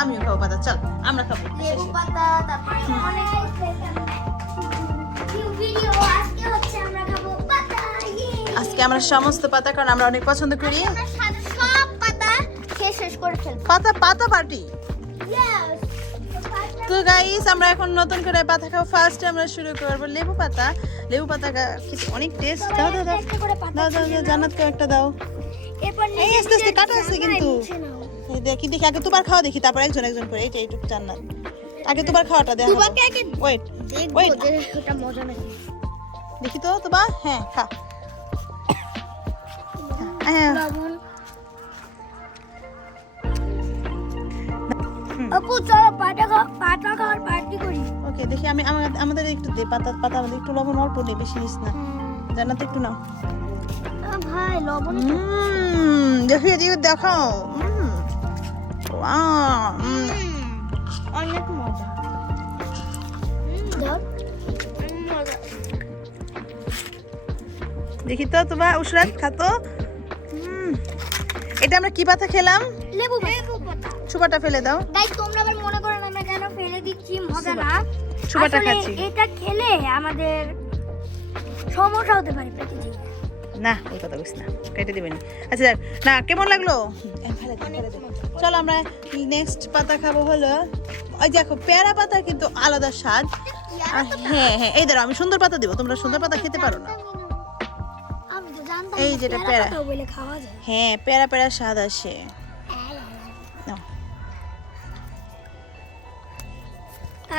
আমিও খাব পাতা চল আমরা খাব। লেবু পাতা তারপরে আজকে আমরা সমস্ত পাতা কারণ আমরা অনেক পছন্দ করি। সব পাতা খেয়ে শেষ করে ফেলব। পাতা পাতা পার্টি তো গাইস আমরা এখন নতুন করে পাতা খাওয়া ফার্স্ট আমরা শুরু করব লেবু পাতা। লেবু পাতা গা- অনেক টেস্ট দাও দাও দাও। দাও দাও জান্নাতকে একটা দাও। এরপর এই আস্তে আস্তে কাটা আছে কিন্তু। দেখি দেখি আগে তোমার খাওয়া দেখি তারপর একজন একজন করে এইটা এইটুকু জান্নাত আগে তোমার খাওয়াটা দেখো দুবাকে আগে ওয়েট ওয়েট ওটা মজা নাকি। দেখি তো হ্যাঁ খা। হ্যাঁ। লবণ আপু চলো পাটা খাও পাটা খাওয়ার পার্টি করি। ওকে দেখি আমি আমাদের একটু দে পাতা পাতা আমাদের একটু লবণ অল্প দে বেশি নিস না। জান্নাত একটু নাও। ভাই লবণ দেখি এদিকে দেখাও। অনেক মজা। দেখি তো তোমার উসরাত খাতো? এটা আমরা কি পাতা খেলাম? লেবু লেবু পাতা। সুপাটা ফেলে দাও। গাইস তোমরা আবার মনে করো না আমরা কেন ফেলে দিচ্ছি? মজা না। সুপাটা আসলে খাচ্ছি। এটা খেলে আমাদের সমস্যা হতে পারে পেটে যে না ওই কথা বলিস না কেটে দিবেন আচ্ছা যাক না কেমন লাগল। চলো আমরা নেক্সট পাতা খাব হলো ওই দেখো পেয়ারা পাতা কিন্তু আলাদা স্বাদ। আর হ্যাঁ হ্যাঁ এই ধরো আমি সুন্দর পাতা দিব তোমরা সুন্দর পাতা খেতে পারো না। এই যেটা পেয়ারা হ্যাঁ পেয়ারা পেয়ারা স্বাদ আসে।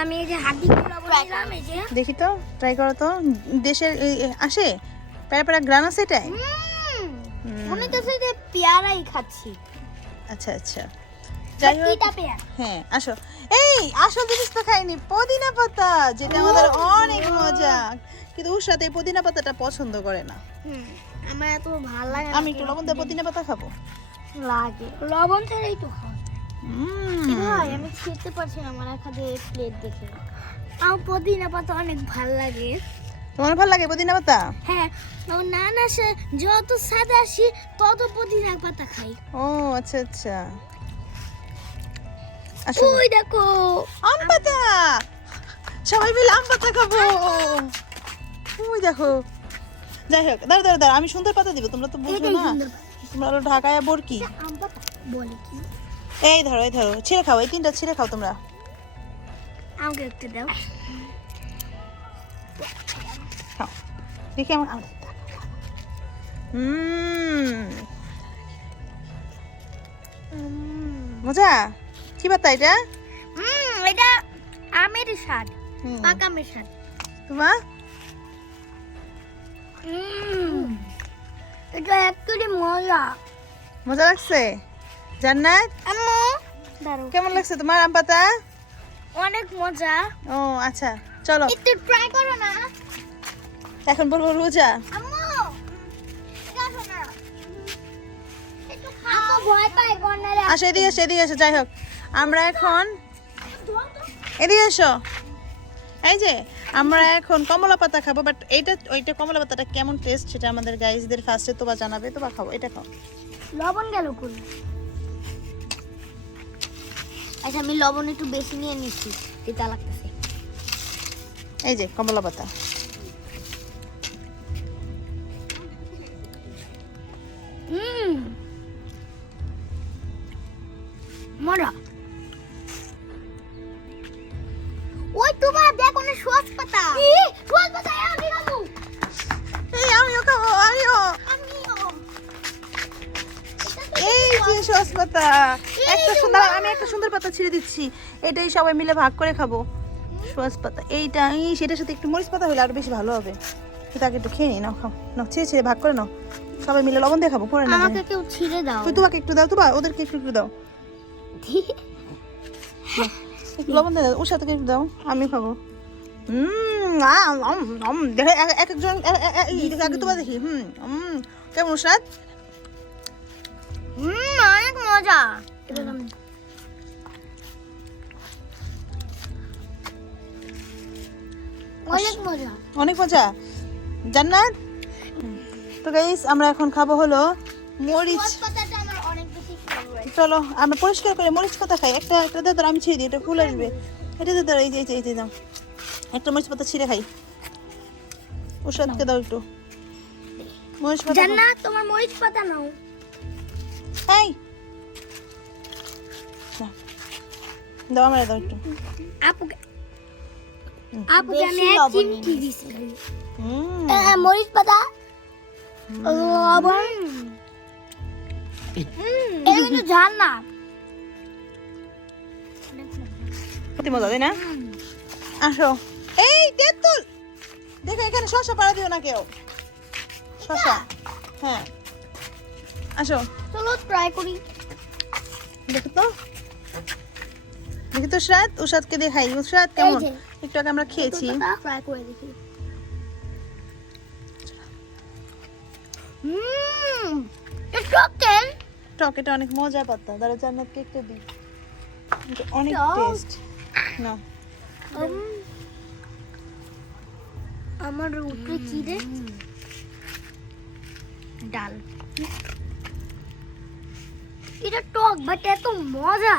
আমি এই যে যে। দেখি তো ট্রাই করো তো। দেশের আসে? পেয়ারা পেয়ারা গ্রান আছে এটাই? মনে তো যে পেয়ারাই খাচ্ছি। আচ্ছা আচ্ছা। যাই হোক। হ্যাঁ আসো। এই আসল জিনিস তো খাইনি পুদিনা পাতা যেটা আমাদের অনেক মজা। কিন্তু ওর সাথে পুদিনা পাতাটা পছন্দ করে না। হুম আমার এত ভালো লাগে আমি একটু লবণ দিয়ে পুদিনা পাতা খাব। লাগে। লবণ ছাড়াই তো খাও। আমি খেতে পারছি না আমার খাতে প্লেট দেখে। আমার পুদিনা পাতা অনেক ভালো লাগে। তোমার ভালো লাগে পুদিনা পাতা? হ্যাঁ ও না না সে যত সাদা আসি তত পুদিনা পাতা খাই। ও আচ্ছা আচ্ছা। ওই দেখো। আম পাতা! সবাই মিলে আম পাতা খাব। ওই দেখো। যাই হোক দাঁড়া দাঁড়া দাঁড়া আমি সুন্দর পাতা দিব তোমরা তো বুঝবে না। তোমরা ঢাকায় বরকি আম পাতা বলে কি? এই ধরো এই ধরো ছিঁড়ে খাও এই তিনটা ছিঁড়ে খাও তোমরা। আমাকে একটু দাও। খাও দেখি আমার হুম মজা? কি পাতা এটা? হুম এটা আমের স্বাদ। পাকা আমের স্বাদ। তোমার হুম এটা একটুই মজা। মজা লাগছে? জান্নাত? আম্মু। কেমন লাগছে তোমার আম পাতা? অনেক মজা। ও আচ্ছা। চলো। একটু ট্রাই করো না। এখন বলব রোজা। আম্মু এটা না। একটু খাও। ভয় পাই কর্নারে আসো এদিকে এসো এদিকে এসো যাই হোক। আমরা এখন এদিকে এসো। এই যে আমরা এখন কমলা পাতা খাব বাট এইটা ওইটা কমলা পাতাটা কেমন টেস্ট সেটা আমাদের গাইজদের ফার্স্টে তোবা জানাবে তোবা খাব এটা খাও। লবণ গেল কোন? আচ্ছা আমি লবণ একটু বেশি নিয়ে নিচ্ছি তিতা লাগতেছে এই যে কমলা পাতা। হুম। মজা ওই তোমার দেখ অনেক সস পাতা। কি? পাতা আমি খাব। এই আমিও খাব আমিও। এই যে সস পাতা। একটা সুন্দর আমি একটা সুন্দর পাতা ছিঁড়ে দিচ্ছি। এটাই সবাই মিলে ভাগ করে খাব। সস পাতা এইটা এই সেটার সাথে একটু মরিচ পাতা হলে আরও বেশি ভালো হবে। তো তাকে একটু খেয়ে নিই নাও খাও। নাও ছিঁড়ে ছিঁড়ে ভাগ করে নাও। সবাই মিলে লবণ দিয়ে খাব পরে না আমাকে কেউ ছিঁড়ে দাও। তুই তোমাকে একটু দাও তোমা ওদেরকে একটু একটু দাও। লবণ দাও ওর সাথে একটু দাও আমি খাব দেখে এক- এক একজন আগে তোমার দেখি হুম হুম কেমন স্বাদ? হুম অনেক মজা। অনেক মজা। জান্নাত? তো গাইস আমরা এখন খাব হলো মরিচ। চলো আমরা পরিষ্কার করে মরিচ পাতা খাই। একটা একটা ধরো আমি ছিঁড়ে দিই এটা ফুল আসবে। এটা ধরো এই যে এই যে এই যে দাও। একটা মরিচ পাতা ছিঁড়ে খাই। ওষুধকে দাও একটু। মরিচ পাতা। জান্নাত তোমার মরিচ পাতা নাও। এই। দাও। আমার দাও একটু। আপুকে আপুকে আমি এক চিমটি দিছি মরিচ পাতা। লবণ এটা কিন্তু ঝাল না। কত মজা তাই না? আসো। এই তেঁতুল! দেখো এখানে শসা পাড়া দিও না কেউ। শসা। হ্যাঁ। আসো। চলো ট্রাই করি। দেখো তো। দেখি তো উশরাত উশরাতকে দিয়ে খাই উশরাত কেমন? একটু আগে আমরা খেয়েছি। ট্রাই করে দেখি। এটা টক এটা অনেক মজা পাতা। দাঁড়া জান্নাতকে একটু দিই। অনেক টেস্ট না আমার উপরে কি রে? ডাল। এটা টক বাট এত মজা।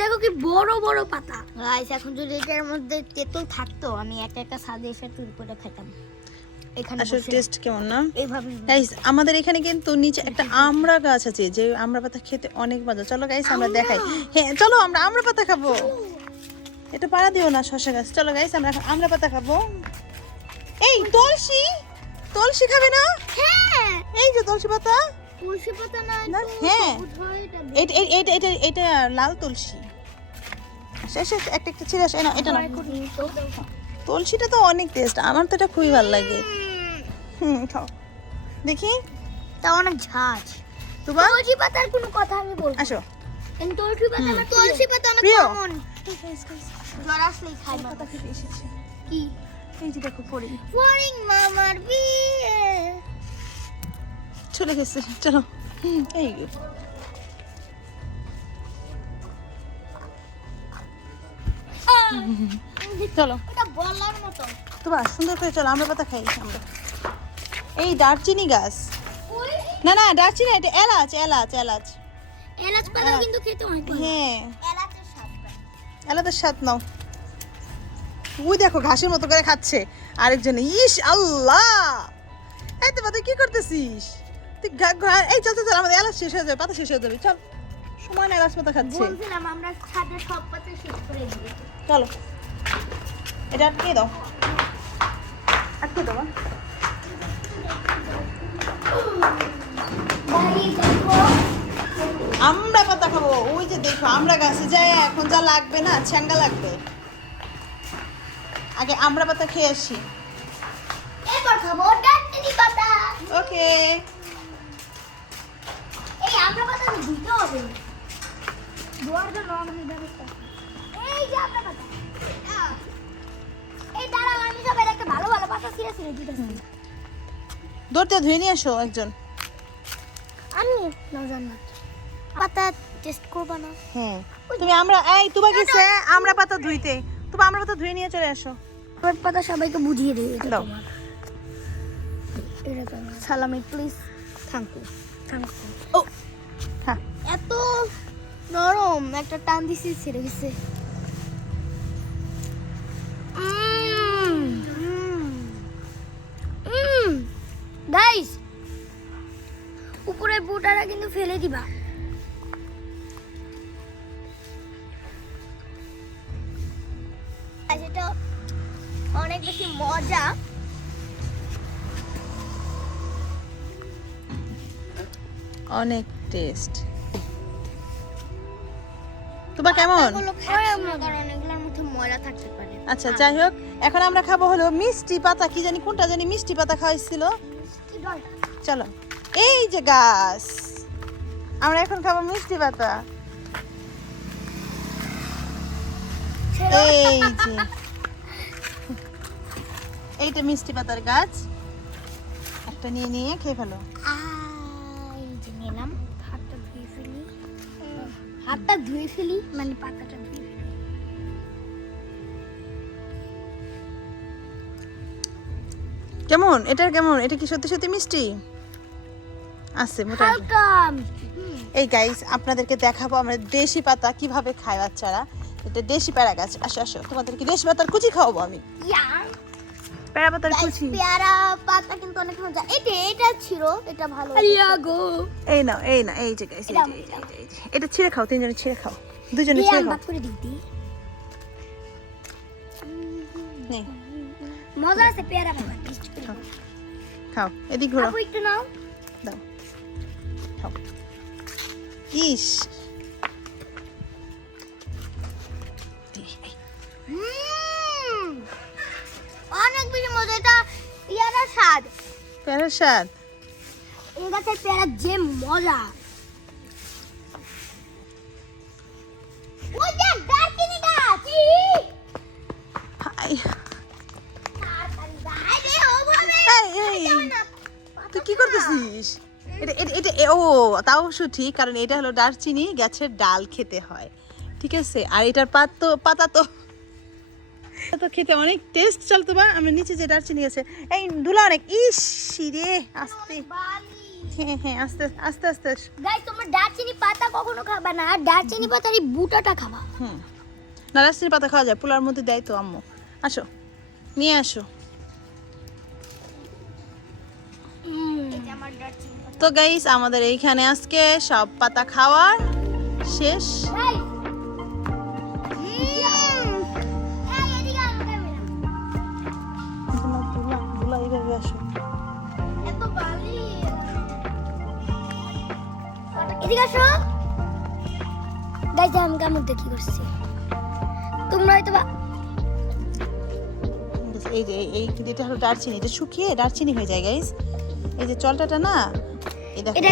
দেখো কি বড় বড় পাতা। গাইস এখন যদি এটার মধ্যে তেঁতুল থাকতো আমি একটা একটা সাদে এসে তুল করে খেতাম এখানে আসলে টেস্ট কেমন না? এইভাবে গাইস আমাদের এখানে কিন্তু নিচে একটা আমড়া গাছ আছে যে আমড়া পাতা খেতে অনেক মজা। চলো গাইস আমরা দেখাই। হ্যাঁ চলো আমরা আমড়া পাতা খাব। এটা পাড়া দিও না শসা গাছ। চলো গাইস আমরা এখন আমড়া পাতা খাব। এই তুলসী? তুলসী খাবে না? হ্যাঁ। এই যে তুলসী পাতা। তুলসী পাতা না হ্যাঁ। এটা এইটা এটা এটা লাল তুলসী। শেষ একটা একটা ছিঁড়ে আসে না এটা না। তুলসীটা তো অনেক টেস্ট আমার তো এটা খুবই ভালো লাগে। হুম খাও। দেখি। তা অনেক ঝাঁজ। তোমার তুলসী পাতার কোনো কথা আমি বলব আসো। তুলসী পাতা না তুলসী পাতা প্রিয়। কমন জ্বর আসলেই খাই পাতা খেতে এসেছে। কি? এই যে দেখো ফরিং মামার বিয়ে। চলে গেছে চলো। এই। চলো। তো বাস সুন্দর করে চলো আমরা পাতা খাই। আমরা এই দারচিনি গাছ। না না দারচিনি এটা এলাচ এলাচ এলাচ। এলাচ পাতা কিন্তু খেতে অনেক হ্যাঁ। এলাচের স্বাদ এলাচের স্বাদ নাও। ওই দেখো ঘাসের মতো করে খাচ্ছে। আরেকজন ইস আল্লাহ! এই তো কি করতেছিস? তুই ঘা- ঘা- এই চল চল চল, আমাদের এলাচ শেষ হয়ে যাবে পাতা শেষ হয়ে যাবে চল। সময় না এলাচ পাতা খাচ্ছে। বলছিলাম আমরা ছাদে সব পাতা শেষ করে দিই। চলো। এটা আটকে দাও। আটকে দাও আমরা পাতা খাব। ওই যে দেখো আমরা গাছে যাই এখন যা লাগবে না ছ্যাঙ্গা লাগবে। আগে আমরা পাতা খেয়ে আসি। এবার খাব ডাক্তারি পাতা। ওকে। দিতে হবে। ধোয়ার জন্য আমি ব্যবস্থা এই যে পাতা আহ। এই দাঁড়াও আমি সবাই একটা ভালো ভালো পাতা ছিঁড়ে ছিঁড়ে দিতেছি। দৌড়তে ধুয়ে নিয়ে এসো একজন। আমি না জান্নাত পাতা টেস্ট করবা না। হ্যাঁ তুমি আমরা এই তুবা গেছে আমরা পাতা ধুইতে। তুমি আমরা পাতা ধুয়ে নিয়ে চলে আসো এবার পাতা সবাইকে বুঝিয়ে দেই এটা। তোমার। এটা তোমার। সালামি please thank you thank you ও। এত নরম একটা টান দিছি ছেড়ে গেছে গাইস উপরের বুটারা কিন্তু ফেলে দিবা। এটা অনেক বেশি মজা। অনেক টেস্ট থাকতে পারে। আচ্ছা যাই হোক এখন আমরা খাব হলো মিষ্টি পাতা। কি জানি কোনটা জানি মিষ্টি পাতা খাওয়াইছিল। চলো এই যে গাছ। আমরা এখন খাব মিষ্টি পাতা। এই যে। এইটা মিষ্টি পাতার গাছ। একটা নিয়ে নিয়ে খেয়ে নিলাম। ফেলি হাতটা ধুয়ে ফেলি মানে পাতাটা ধুয়ে কেমন? এটার কেমন? এটা কি সত্যি সত্যি মিষ্টি? আছে মোটামুটি। এই গাইস আপনাদেরকে দেখাবো আমরা দেশি পাতা কীভাবে খায় বাচ্চারা। এটা দেশি প্যারা গাছ। আসো আসো তোমাদেরকে দেশি পাতার কুচি খাওয়াবো আমি। ইয়া। প্যারা পাতার কুচি। পেয়ারা পাতা কিন্তু অনেক মজা। এটা এটা ছিল এটা ভালো গো। এই নাও এই না এই যে গাইস এই যে। এটা ছিঁড়ে খাও তিনজনে ছিঁড়ে খাও। দুজনে ছিঁড়ে খাও। করে দিই দিই। মজা আছে পেয়ারা টেস্ট খাও। খাও এদিক ঘোরো আপু একটু নাও। দাও। খাও। ইস। হুম, এটা পেয়ারা স্বাদ। প্যারার স্বাদ? এই গাছের পেয়ারা যে মজা। ওই দেখ দারচিনি গাছ। তুই কি করতেছিস? এটা এটা ও তাও ঠিক কারণ এটা হলো দারচিনি গাছের ডাল খেতে হয়। ঠিক আছে? আর এটার পাত তো পাতা তো তো খেতে অনেক টেস্ট চলতো বা আমরা নিচে যে দারচিনি আছে। এই ধুলা অনেক। ইস রে আস্তে। হ্যাঁ হ্যাঁ আস্তে আস্তে আস্তে। গাইস তোমরা দারচিনি পাতা কখনো খাবা না আর দারচিনি পাতার এই বুটাটা খাবা। হুম। না দারচিনি পাতা খাওয়া যায় পোলার মধ্যে দেয় তো আম্মু। আসো নিয়ে আসো। তো গাইস আমাদের এইখানে আজকে সব পাতা খাওয়ার শেষ। এদিকে আসো গাইস আমি কামড় দেখি করছি? তোমরা হয়তো বা এই যে এই- হলো দারচিনি এটা শুকিয়ে দারচিনি হয়ে যায় গাইস এই যে চলটাটা না এই দেখো এটা